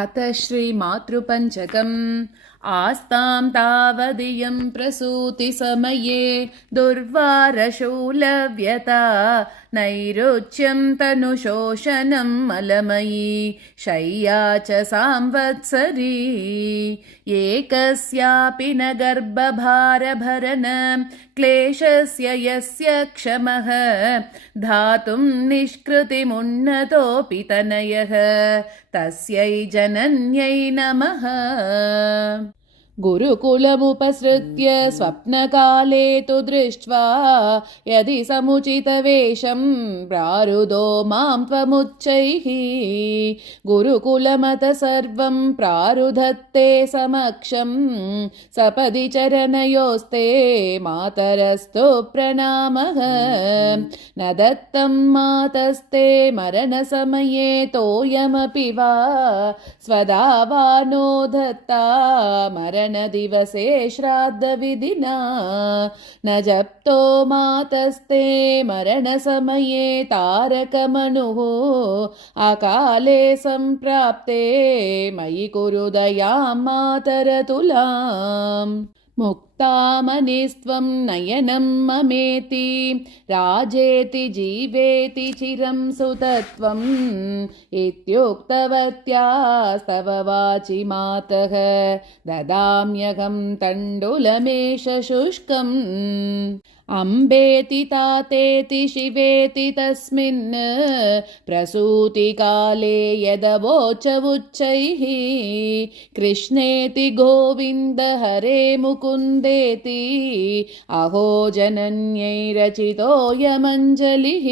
अथ श्रीमातृपञ्चकम् आस्तां तावदियं प्रसूतिसमये दुर्वारशूलव्यता नैरुच्यं तनुशोषणं मलमयी शय्या च सांवत्सरी एकस्यापि न गर्भभारभरन क्लेशस्य यस्य क्षमः धातुं निष्कृतिमुन्नतोऽपि तनयः तस्यै जनन्यै नमः। गुरुकुलमुपसृत्य स्वप्नकाले तु दृष्ट्वा यदि समुचितवेषं प्रारुदो मां त्वमुच्चैः गुरुकुलमत सर्वं प्रारुधत्ते समक्षं सपदि चरणयोस्ते मातरस्तु प्रणामः। न दत्तं मातस्ते मरणसमये तोयमपि वा स्वदा नो दत्ता मरणदिवसे श्राद्धविधिना न जप्तो मातस्ते मरणसमये तारकमनुः अकाले सम्प्राप्ते मयि कुरु दयां मातरतुलाम्। मुक्तामनिस्त्वं नयनं ममेति राजेति जीवेति चिरं सुतत्वम् इत्युक्तवत्यास्तव वाचि मातः ददाम्यहं तण्डुलमेष शुष्कम्। अम्बेति तातेति शिवेति तस्मिन् प्रसूतिकाले यदवोच उच्चैः कृष्णेति गोविन्द हरे मुकुन्देति अहो जनन्यै रचितोऽयमञ्जलिः।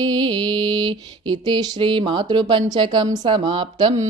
इति श्रीमातृपञ्चकं समाप्तम्।